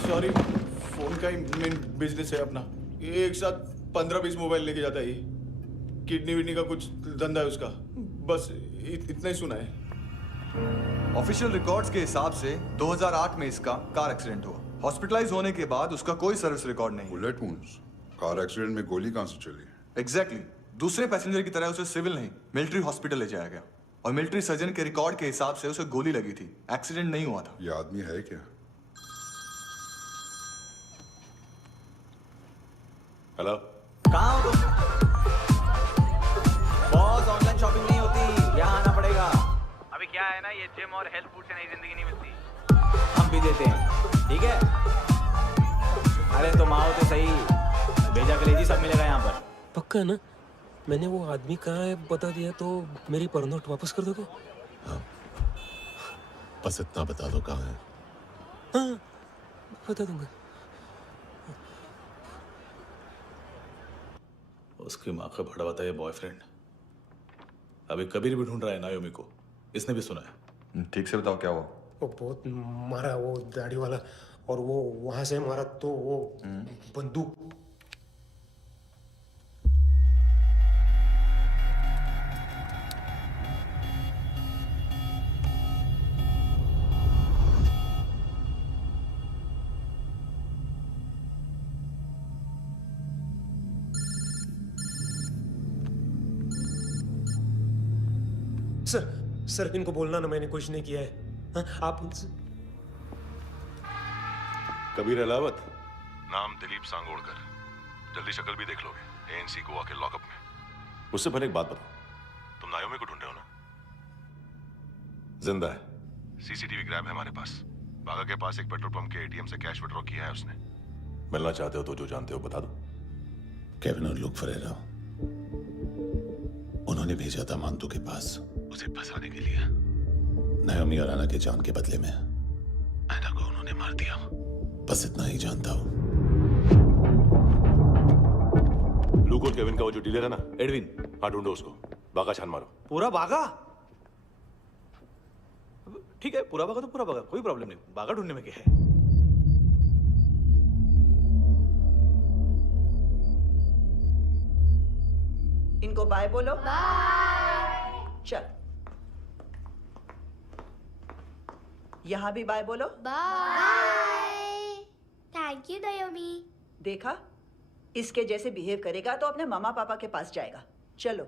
सॉरी, फोन का ही मेन बिजनेस है अपना। एक साथ 15-20 मोबाइल लेके जाता है ये। किडनी विडनी का कुछ धंधा है उसका। बस इतना ही सुना है। ऑफिशियल रिकॉर्ड्स के हिसाब से 2008 में इसका कार एक्सीडेंट हुआ। हॉस्पिटलाइज होने के बाद उसका कोई सर्विस रिकॉर्ड नहीं। Bullet wounds. कार एक्सीडेंट में गोली कहां से चली? एग्जैक्टली। दूसरे पैसेंजर की तरह उसे सिविल नहीं, मिलिट्री हॉस्पिटल ले जाया गया और मिलिट्री सर्जन के रिकॉर्ड के हिसाब से उसे गोली लगी थी। एक्सीडेंट नहीं हुआ था। ये आदमी है क्या? हेलो, कहाँ हो तुम? बॉस, ऑनलाइन शॉपिंग नहीं होती, यहाँ आना पड़ेगा। अभी क्या है ना, ये जिम और हेल्थ फूड से नई जिंदगी नहीं मिलती। हम भी देते हैं, ठीक है? अरे तुम आओ तो सही, भेजा करेजी सब मिलेगा यहाँ पर। पक्का ना? मैंने वो आदमी कहाँ है बता दिया तो मेरी पर नोट वापस कर दोगे? हाँ, बस इतना बता दो कहाँ है। हाँ, बता दूंगा। उसकी माँ का बड़ा बताया बॉयफ्रेंड अभी कबीर भी ढूंढ रहा है नायोमी को। इसने भी सुना है। ठीक से बताओ क्या हुआ? वो बहुत मारा, वो दाढ़ी वाला, और वो वहां से मारा तो वो बंदूक। सर इनको बोलना ना मैंने कुछ नहीं किया है। हाँ, आप उनसे। कबीर अलावत, नाम दिलीप सांगोड़कर। जल्दी शक्ल भी देख लोगे एएनसी गोवा के लॉकअप में। मुझसे पहले एक बात बताओ, तुम नायोमी को ढूंढ रहे हो ना? जिंदा है। सीसीटीवी ग्रैब है हमारे पास। बागा के पास एक पेट्रोल पंप के एटीएम से कैश विड्रॉ किया है उसने। मिलना चाहते हो तो जो जानते हो बता दो। केविन और लुक फरेरा, उन्होंने भेजा था मांतू के पास उसे फंसाने के लिए। नायोमी और आना के जान के बदले में आना को उन्होंने मार दिया। बस इतना ही जानता हूं। लूक और केविन का वो जो डीलर है ना, एडविन, हाँ ढूंढो उसको। बागा छान मारो। पूरा बागा? ठीक है, पूरा बागा तो पूरा बागा, कोई प्रॉब्लम नहीं। बागा ढूंढने में क्या है? इनको बाय बोलो। बाय। चल, यहाँ भी बाय बोलो। बाय। Thank you नायोमी। देखा, इसके जैसे बिहेव करेगा तो अपने मामा पापा के पास जाएगा। चलो।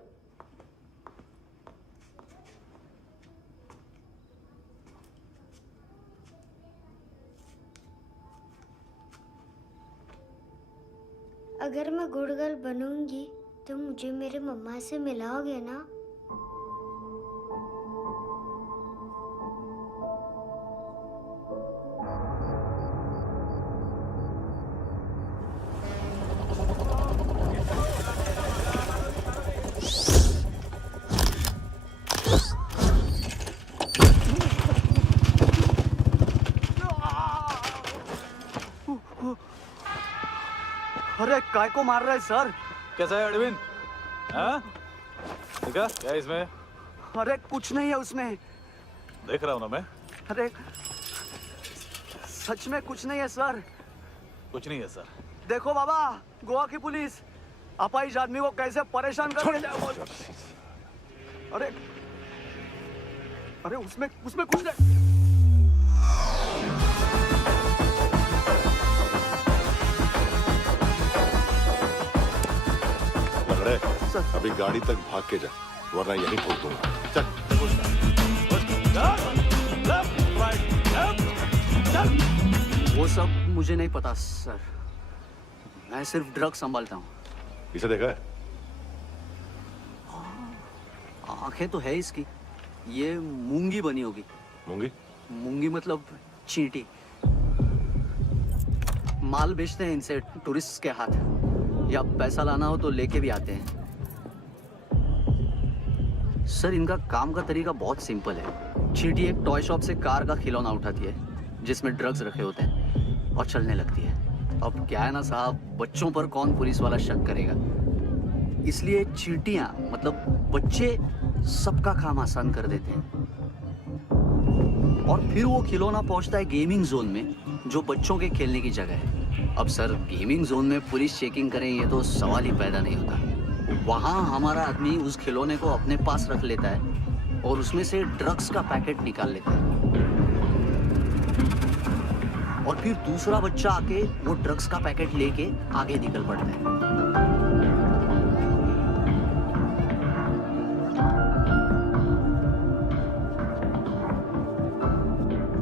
अगर मैं गुड गर्ल बनूंगी तो मुझे मेरे मम्मा से मिलाओगे ना? अरे काय को मार रहा है सर? कैसा है अरविंद? हाँ? देखा क्या है इसमें? अरे कुछ नहीं है उसमें। देख रहा हूँ ना मैं। अरे सच में कुछ नहीं है सर। कुछ नहीं है सर। देखो बाबा, गोवा की पुलिस अपाहिज आदमी को कैसे परेशान कर रही है। अरे अरे उसमें कुछ नहीं। लंगड़े, अभी गाड़ी तक भाग के जा, वरना यहीं ठोक दूंगा। चल। वो सब मुझे नहीं पता सर, मैं सिर्फ ड्रग संभालता हूँ। इसे देखा है? आंखें तो है इसकी, ये मूंगी बनी होगी। मूंगी? मूंगी मतलब चींटी। माल बेचते हैं इनसे टूरिस्ट के हाथ, या पैसा लाना हो तो लेके भी आते हैं। सर इनका काम का तरीका बहुत सिंपल है। चींटी एक टॉय शॉप से कार का खिलौना उठाती है जिसमें ड्रग्स रखे होते हैं और चलने लगती है। अब क्या है ना साहब, बच्चों पर कौन पुलिस वाला शक करेगा, इसलिए चींटियां मतलब बच्चे सबका काम आसान कर देते हैं। और फिर वो खिलौना पहुंचता है गेमिंग जोन में, जो बच्चों के खेलने की जगह है। अब सर गेमिंग जोन में पुलिस चेकिंग करें ये तो सवाल ही पैदा नहीं होता। वहाँ हमारा आदमी उस खिलौने को अपने पास रख लेता है और उसमें से ड्रग्स का पैकेट निकाल लेता है, और फिर दूसरा बच्चा आके वो ड्रग्स का पैकेट लेके आगे निकल पड़ता है।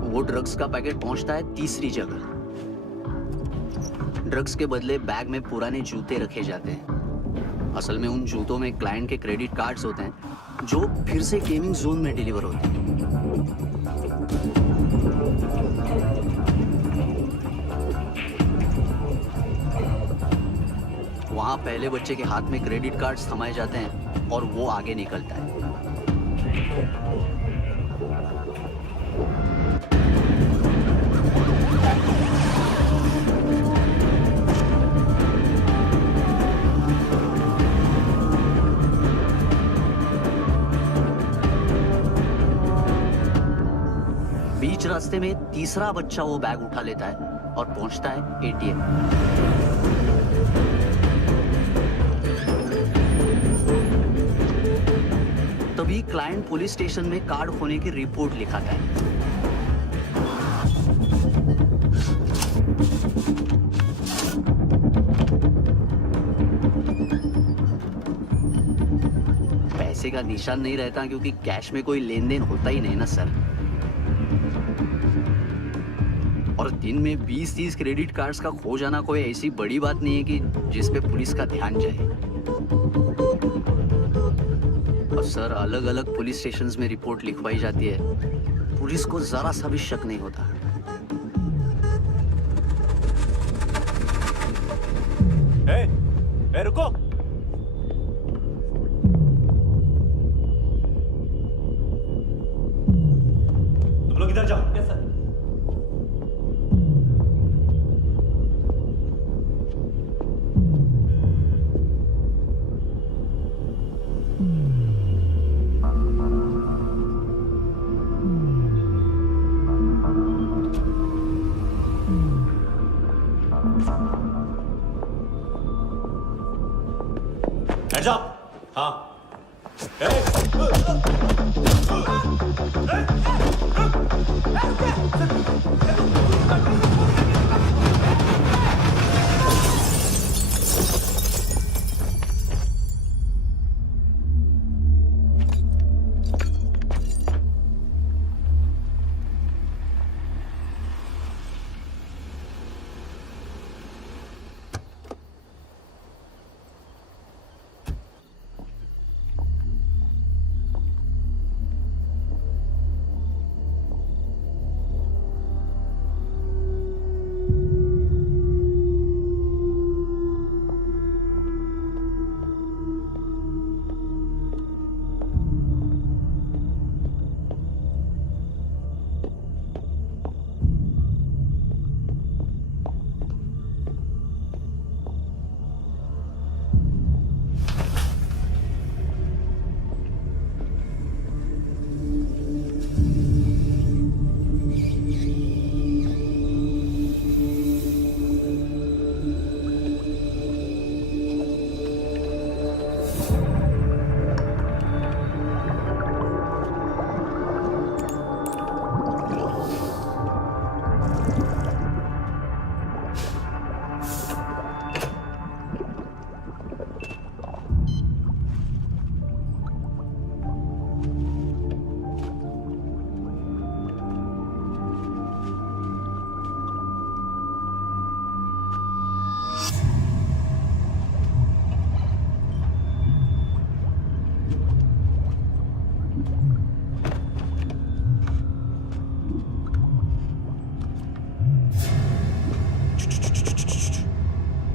वो ड्रग्स का पैकेट पहुंचता है तीसरी जगह। ड्रग्स के बदले बैग में पुराने जूते रखे जाते हैं। असल में उन जूतों में क्लाइंट के क्रेडिट कार्ड्स होते हैं जो फिर से गेमिंग जोन में डिलीवर होते हैं। वहां पहले बच्चे के हाथ में क्रेडिट कार्ड्स थमाए जाते हैं और वो आगे निकलता है। बीच रास्ते में तीसरा बच्चा वो बैग उठा लेता है और पहुंचता है एटीएम। तभी क्लाइंट पुलिस स्टेशन में कार्ड खोने की रिपोर्ट लिखाता है। पैसे का निशान नहीं रहता क्योंकि कैश में कोई लेन देन होता ही नहीं ना सर। और दिन में 20-30 क्रेडिट कार्ड्स का खो जाना कोई ऐसी बड़ी बात नहीं है कि जिस पे पुलिस का ध्यान जाए। और सर अलग अलग पुलिस स्टेशंस में रिपोर्ट लिखवाई जाती है, पुलिस को जरा सा भी शक नहीं होता। ए, रुको। तुम लोग इधर जाओ। Yes sir. Hands up! हाँ।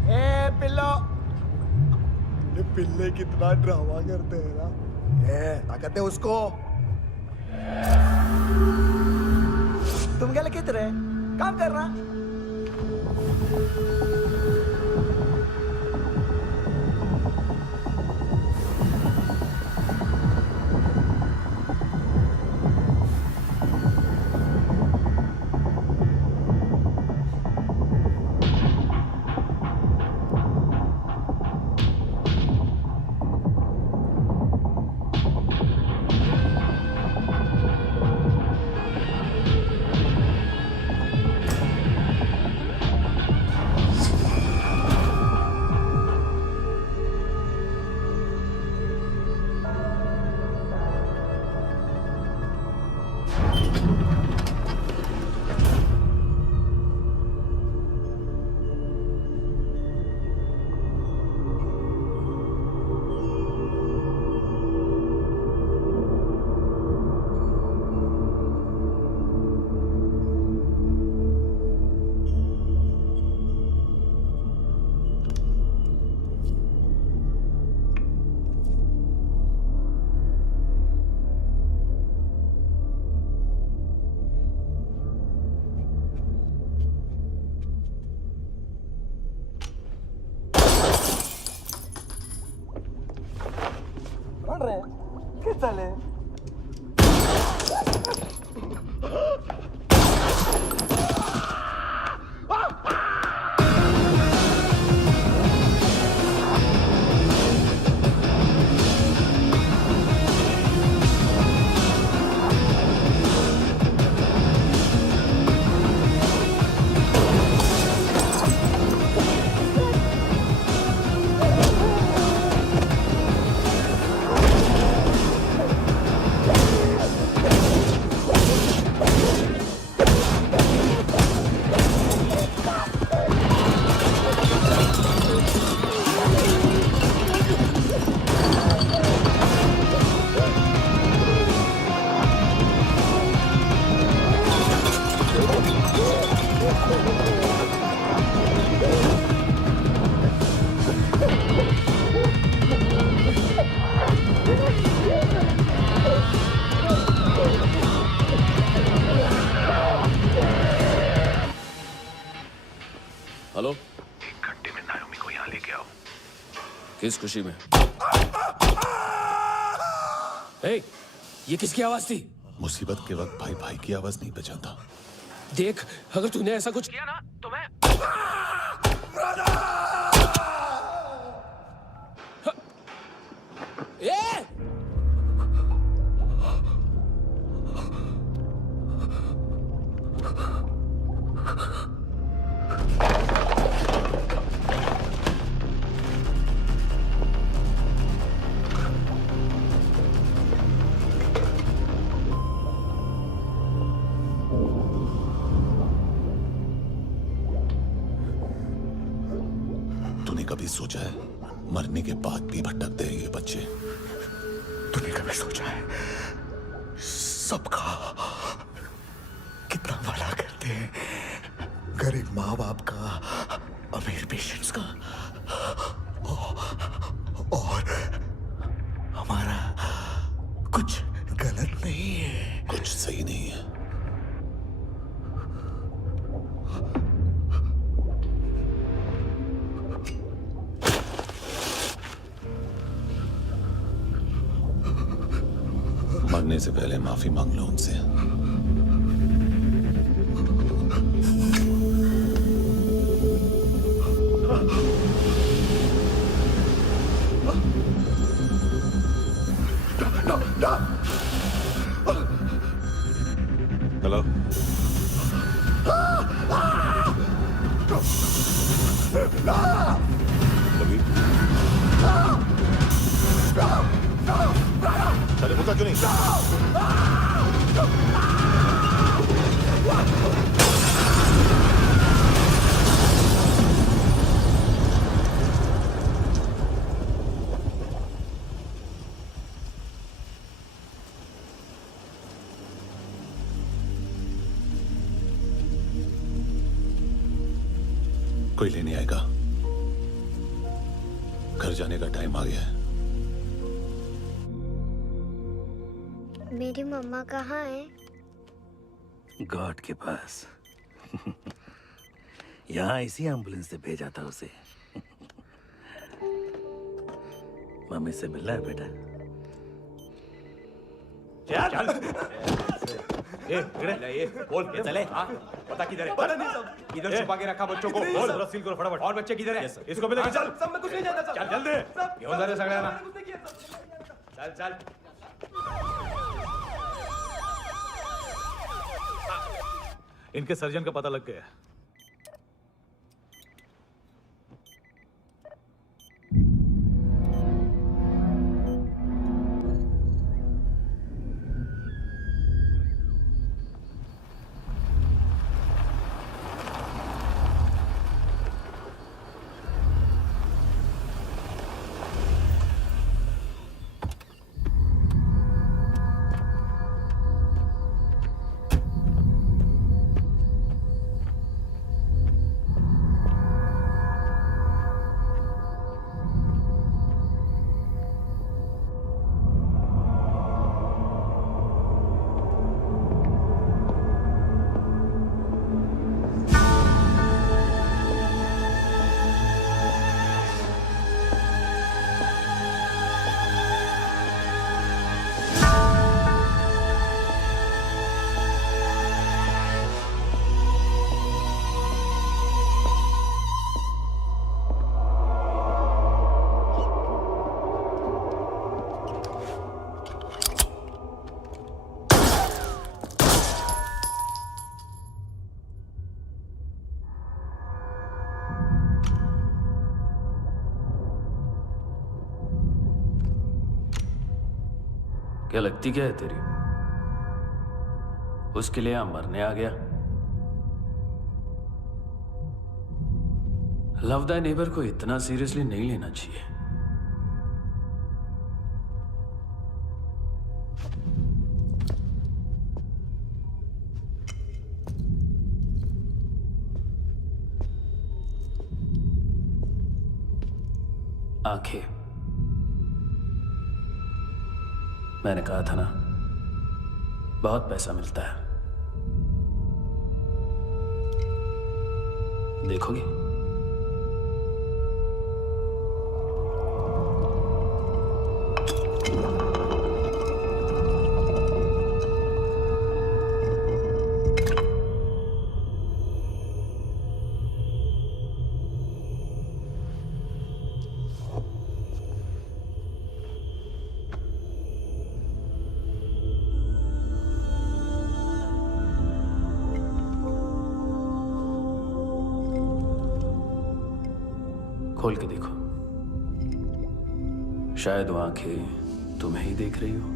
ए पिल्लो, ये पिल्ले कितना ड्रामा करते हैं ना। ए ताकत है उसको। तुम क्या लिखित रहे? काम कर रहा। चले हेलो, 1 घंटे में नायोमी को यहाँ लेके आओ। किस खुशी में? ए, ये किसकी आवाज थी? मुसीबत के वक्त भाई भाई की आवाज नहीं बचाता। देख, अगर तूने ऐसा कुछ किया ना तो मैं ए! तूने कभी सोचा है मरने के बाद भी भटकते हैं ये बच्चे? तूने कभी सोचा है सबका कितना भला करते हैं? गरीब माँ बाप का, अमीर पेशेंट्स का, और हमारा कुछ गलत नहीं है, कुछ सही नहीं है। मरने से पहले माफी मांग लो उनसे। हेलो, कभी चले होता क्यों नहीं? कोई लेने आएगा। घर जाने का टाइम आ गया है। मेरी मम्मा कहाँ है? गॉड के पास। यहाँ इसी एम्बुलेंस से भेजा था उसे। मम्मी से मिलना है बेटा। चल ये बोल के चले। पता किधर है? पता नहीं सब। इधर छुपा के रखा बच्चों को। बोल जरा सील करो फटाफट। और बच्चे किधर है? इसको भी लेके चल। सब में कुछ नहीं जानता। चल जल्दी घेऊन जा रे सगळ्यांना। चल चल। इनके सर्जन का पता लग गया। क्या लगती क्या है तेरी? उसके लिए यहां मरने आ गया? लव द नेबर को इतना सीरियसली नहीं लेना चाहिए। आंखें, मैंने कहा था ना, बहुत पैसा मिलता है। देखोगे? खोल के देखो, शायद वो आंखें तुम्हें ही देख रही हो।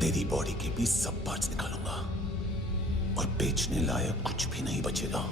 तेरी बॉडी के भी सब पार्ट्स निकालूंगा और बेचने लायक कुछ भी नहीं बचेगा।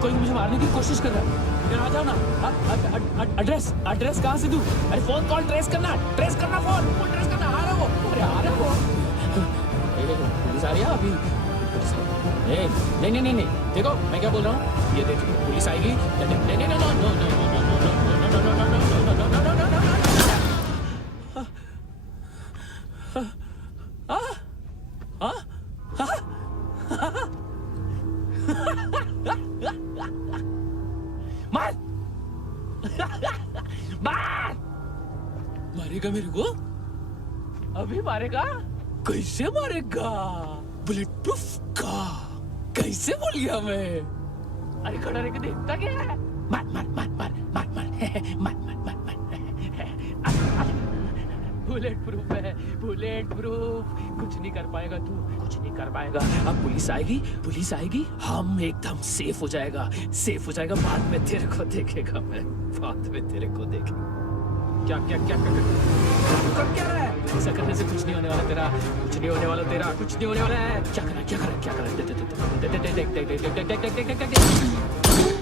कोई मुझे मारने की कोशिश कर रहा है। आ जाओ ना। एड्रेस कहाँ से दूं? अरे फोन कॉल ट्रेस करना फोन ट्रेस करना। आ रहा वो। अरे आ रहा वो। पुलिस आ रही है अभी। नहीं देखो मैं क्या बोल रहा हूँ, ये देखो पुलिस आएगी। मार मारेगा मेरे को? अभी मारेगा? कैसे मारेगा? बुलेट प्रूफ का कैसे बोल गया मैं? अरे खड़ा रह के देखता क्या है? मार मार मार मार मार मार मार मार मार मार बुलेट प्रूफ है, बुलेट प्रूफ। कुछ नहीं कर पाएगा तू, कुछ नहीं कर पाएगा। अब पुलिस आएगी, हम एकदम सेफ हो जाएगा। बाद में तेरे को देखेगा मैं, बाद में तेरे को देखेगा। क्या क्या क्या कर क्या रहा है? ऐसा करने से कुछ नहीं होने वाला तेरा, कुछ नहीं होने वाला तेरा, कुछ नहीं होने वाला है। क्या कर रहा है? देख